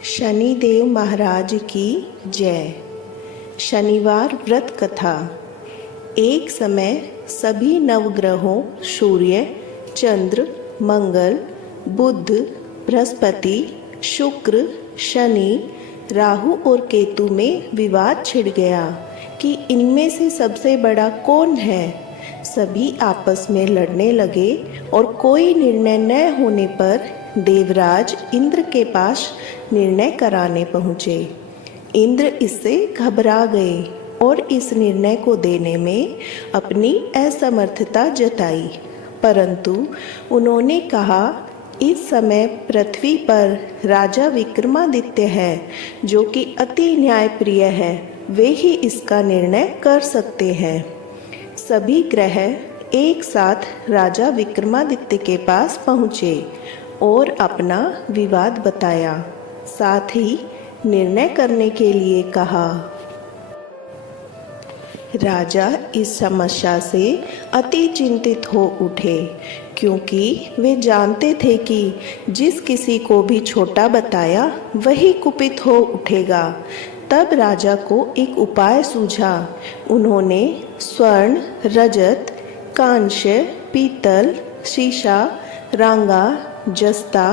शनिदेव महाराज की जय। शनिवार व्रत कथा। एक समय सभी नवग्रहों सूर्य, चंद्र, मंगल, बुध, बृहस्पति, शुक्र, शनि, राहु और केतु में विवाद छिड़ गया कि इनमें से सबसे बड़ा कौन है। सभी आपस में लड़ने लगे और कोई निर्णय न होने पर देवराज इंद्र के पास निर्णय कराने पहुँचे। इंद्र इससे घबरा गए और इस निर्णय को देने में अपनी असमर्थता जताई, परंतु उन्होंने कहा, इस समय पृथ्वी पर राजा विक्रमादित्य है जो कि अति न्यायप्रिय है, वे ही इसका निर्णय कर सकते हैं। सभी ग्रह एक साथ राजा विक्रमादित्य के पास पहुँचे और अपना विवाद बताया, साथ ही निर्णय करने के लिए कहा। राजा इस समस्या से अति चिंतित हो उठे, क्योंकि वे जानते थे कि जिस किसी को भी छोटा बताया वही कुपित हो उठेगा। तब राजा को एक उपाय सूझा। उन्होंने स्वर्ण, रजत, कांस्य, पीतल, शीशा, रांगा, जस्ता,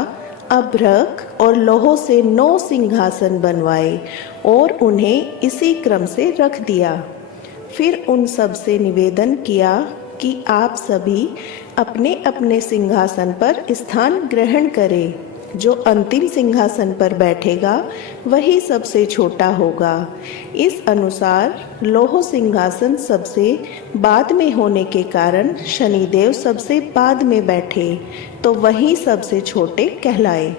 अभ्रक और लोहों से 9 सिंहासन बनवाए और उन्हें इसी क्रम से रख दिया। फिर उन सब से निवेदन किया कि आप सभी अपने अपने सिंहासन पर स्थान ग्रहण करें। जो अंतिम सिंहासन पर बैठेगा वही सबसे छोटा होगा। इस अनुसार लोह सिंहासन सबसे बाद में होने के कारण शनिदेव सबसे बाद में बैठे, तो वही सबसे छोटे कहलाए।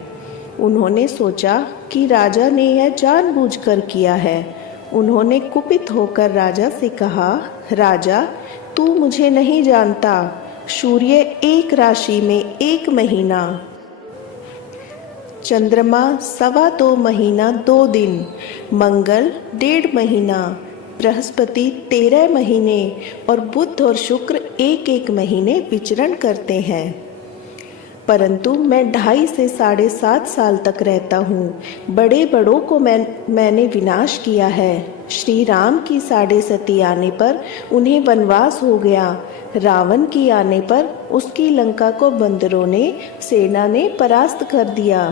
उन्होंने सोचा कि राजा ने यह जानबूझकर किया है। उन्होंने कुपित होकर राजा से कहा, राजा, तू मुझे नहीं जानता। सूर्य एक राशि में 1 महीना, चंद्रमा 2.25 महीना 2 दिन, मंगल 1.5 महीना, बृहस्पति 13 महीने और बुध और शुक्र 1-1 महीने विचरण करते हैं। परंतु मैं 2.5 से 7.5 साल तक रहता हूँ। बड़े बड़ों को मैंने विनाश किया है। श्री राम की 7.5 सती आने पर उन्हें वनवास हो गया। रावण की आने पर उसकी लंका को बंदरों ने सेना ने परास्त कर दिया।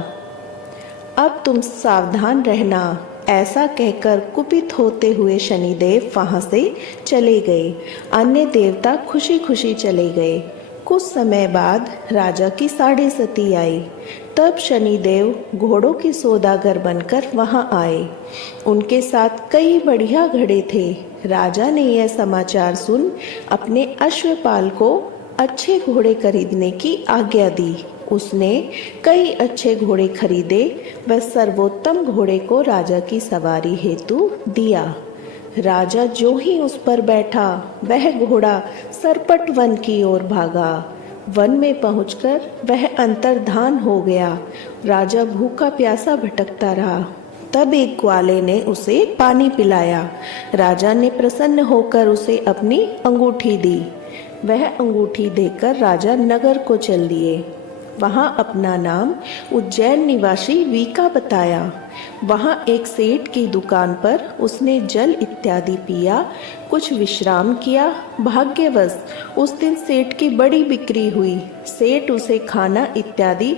अब तुम सावधान रहना। ऐसा कहकर कुपित होते हुए शनिदेव वहाँ से चले गए। अन्य देवता खुशी खुशी चले गए। कुछ समय बाद राजा की 7.5 सती आई। तब शनिदेव घोड़ों के सौदागर बनकर वहाँ आए। उनके साथ कई बढ़िया घोड़े थे। राजा ने यह समाचार सुन अपने अश्वपाल को अच्छे घोड़े खरीदने की आज्ञा दी। उसने कई अच्छे घोड़े खरीदे। वह सर्वोत्तम घोड़े को राजा की सवारी हेतु दिया। राजा जो ही उस पर बैठा, वह घोड़ा सरपट वन की ओर भागा। वन में पहुंचकर वह अंतर्धान हो गया। राजा भूखा प्यासा भटकता रहा। तब एक ग्वाले ने उसे पानी पिलाया। राजा ने प्रसन्न होकर उसे अपनी अंगूठी दी। वह अंगूठी देकर राजा नगर को चल दिए। वहाँ अपना नाम उज्जैन निवासी वीका बताया। वहाँ एक सेठ की दुकान पर उसने जल इत्यादि पिया, कुछ विश्राम किया। भाग्यवश उस दिन सेठ की बड़ी बिक्री हुई। सेठ उसे खाना इत्यादि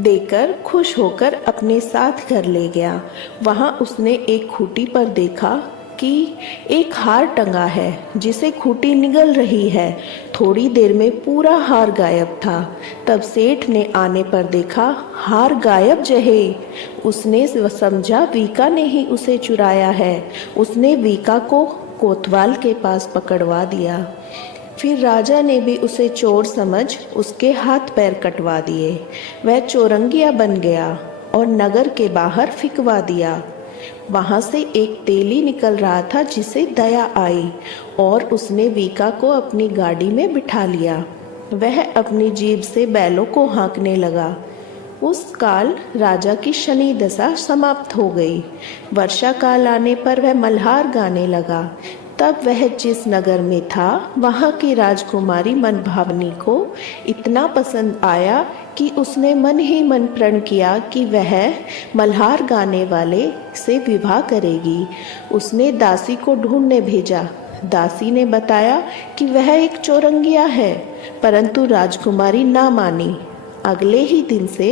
देकर खुश होकर अपने साथ घर ले गया। वहाँ उसने एक खूंटी पर देखा कि एक हार टंगा है जिसे खूंटी निगल रही है। थोड़ी देर में पूरा हार गायब था। तब सेठ ने आने पर देखा हार गायब जहे। उसने समझा वीका ने ही उसे चुराया है। उसने वीका को कोतवाल के पास पकड़वा दिया। फिर राजा ने भी उसे चोर समझ उसके हाथ पैर कटवा दिए। वह चौरंगिया बन गया और नगर के बाहर फिकवा दिया। वहाँ से एक तेली निकल रहा था जिसे दया आई और उसने वीका को अपनी गाड़ी में बिठा लिया। वह अपनी जीभ से बैलों को हाँकने लगा। उस काल राजा की शनि दशा समाप्त हो गई। वर्षा काल आने पर वह मल्हार गाने लगा। तब वह जिस नगर में था वहाँ की राजकुमारी मनभावनी को इतना पसंद आया कि उसने मन ही मन प्रण किया कि वह मल्हार गाने वाले से विवाह करेगी। उसने दासी को ढूंढने भेजा। दासी ने बताया कि वह एक चौरंगिया है, परंतु राजकुमारी ना मानी। अगले ही दिन से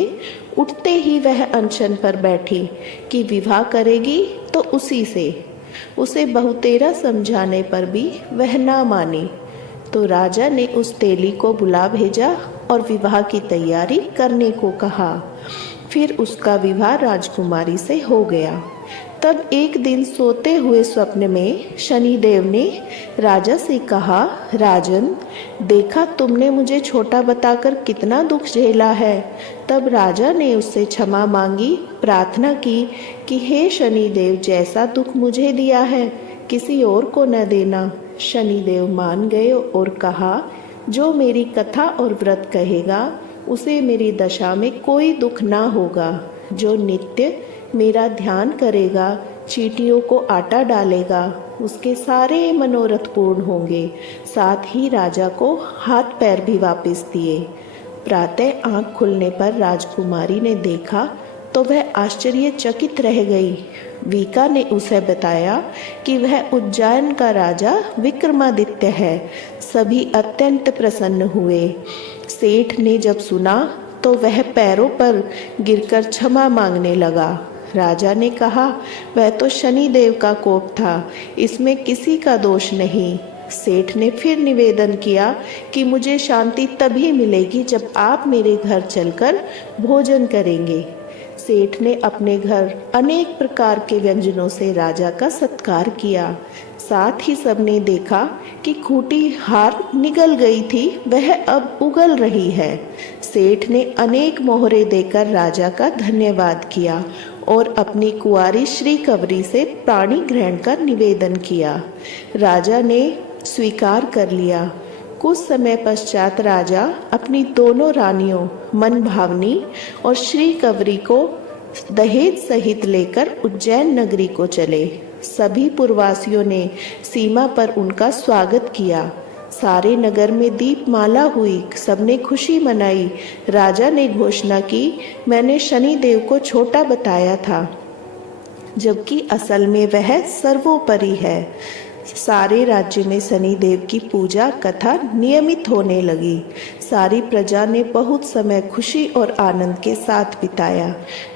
उठते ही वह अनशन पर बैठी कि विवाह करेगी तो उसी से। उसे बहुतेरा समझाने पर भी वह ना मानी, तो राजा ने उस तेली को बुला भेजा और विवाह की तैयारी करने को कहा। फिर उसका विवाह राजकुमारी से हो गया। तब एक दिन सोते हुए स्वप्न में शनिदेव ने राजा से कहा, राजन, देखा तुमने मुझे छोटा बताकर कितना दुख झेला है। तब राजा ने उससे क्षमा मांगी, प्रार्थना की कि हे शनिदेव, जैसा दुख मुझे दिया है किसी और को न देना। शनिदेव मान गए और कहा, जो मेरी कथा और व्रत कहेगा उसे मेरी दशा में कोई दुख ना होगा। जो नित्य मेरा ध्यान करेगा, चींटियों को आटा डालेगा, उसके सारे मनोरथ पूर्ण होंगे। साथ ही राजा को हाथ पैर भी वापस दिए। प्रातः आंख खुलने पर राजकुमारी ने देखा तो वह आश्चर्यचकित रह गई। वीका ने उसे बताया कि वह उज्जैन का राजा विक्रमादित्य है। सभी अत्यंत प्रसन्न हुए। सेठ ने जब सुना तो वह पैरों पर गिरकर क्षमा मांगने लगा। राजा ने कहा, वह तो शनिदेव का कोप था, इसमें किसी का दोष नहीं। सेठ ने फिर निवेदन किया कि मुझे शांति तभी मिलेगी जब आप मेरे घर चलकर भोजन करेंगे। सेठ ने अपने घर अनेक प्रकार के व्यंजनों से राजा का सत्कार किया। साथ ही सबने देखा कि खूंटी हार निगल गई थी, वह अब उगल रही है। सेठ ने अनेक मोहरे देकर राजा का धन्यवाद किया और अपनी कुंवारी श्रीकवरी से पाणी ग्रहण का निवेदन किया। राजा ने स्वीकार कर लिया। कुछ समय पश्चात राजा अपनी दोनों रानियों मनभावनी और श्रीकवरी को दहेज सहित लेकर उज्जैन नगरी को चले। सभी पुरवासियों ने सीमा पर उनका स्वागत किया। सारे नगर में दीपमाला हुई, सबने खुशी मनाई। राजा ने घोषणा की, मैंने शनिदेव को छोटा बताया था, जबकि असल में वह सर्वोपरि है। सारे राज्य में शनिदेव की पूजा कथा नियमित होने लगी। सारी प्रजा ने बहुत समय खुशी और आनंद के साथ बिताया।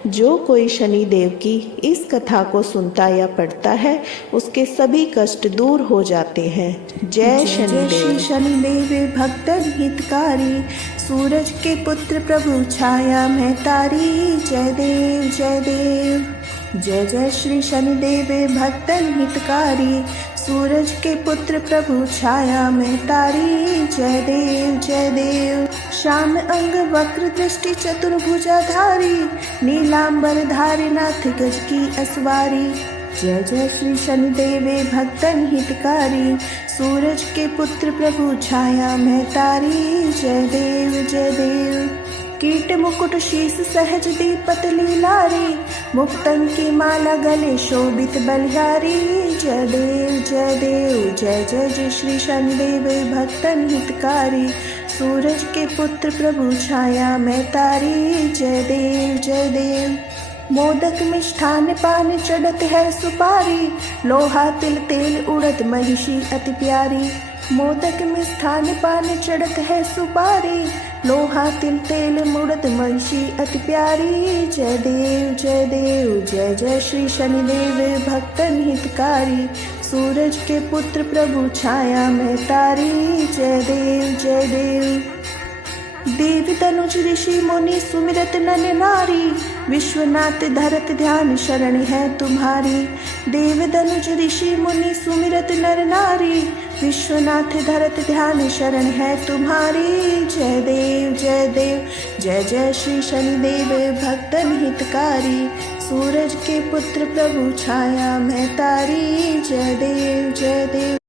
जो कोई शनिदेव की इस कथा को सुनता या पढ़ता है, उसके सभी कष्ट दूर हो जाते हैं। जय शनिदेव। शनिदेव भक्तन हितकारी, सूरज के पुत्र प्रभु छाया में तारी। जय देव जय देव। जय जय श्री शनिदेव भक्तन हितकारी, सूरज के पुत्र प्रभु छाया में तारी। जय देव जय देव। श्याम अंग वक्र दृष्टि चतुर्भुजाधारी, नीलांबर धारी नाथ गज की असवारी। जय जय श्री शनिदेव भक्तन हितकारी, सूरज के पुत्र प्रभु छाया में तारी। जय देव जय देव। कीट मुकुट शीस सहज दीपत लीलारी, मुक्तन की माला गले शोभित बलिहारी। जय देव जय देव। जय जय जय श्री शनिदेव भक्तन हितकारी, सूरज के पुत्र प्रभु छाया में तारी। जय देव जय देव। मोदक मिष्ठान पान चढ़त है सुपारी, लोहा तिल तेल उड़द महिषी अति प्यारी। मोदक मिष्ठान पान चढ़त है सुपारी, लोहा तिल तेल मुड़द महिषी अति प्यारी। जय देव जय देव। जय जय श्री शनिदेव भक्तन हितकारी, सूरज के पुत्र प्रभु छाया में तारी। जय देव जय देव। देव तनुज ऋषि मुनि सुमिरत नर नारी, विश्वनाथ धरत ध्यान शरण है तुम्हारी। देव तनुज ऋषि मुनि सुमिरत नर नारी, विश्वनाथ धरत ध्यान शरण है तुम्हारी। जय देव जय देव। जय जय श्री शनिदेव भक्तन हितकारी, सूरज के पुत्र प्रभु छाया में तारी। जय देव जय देव।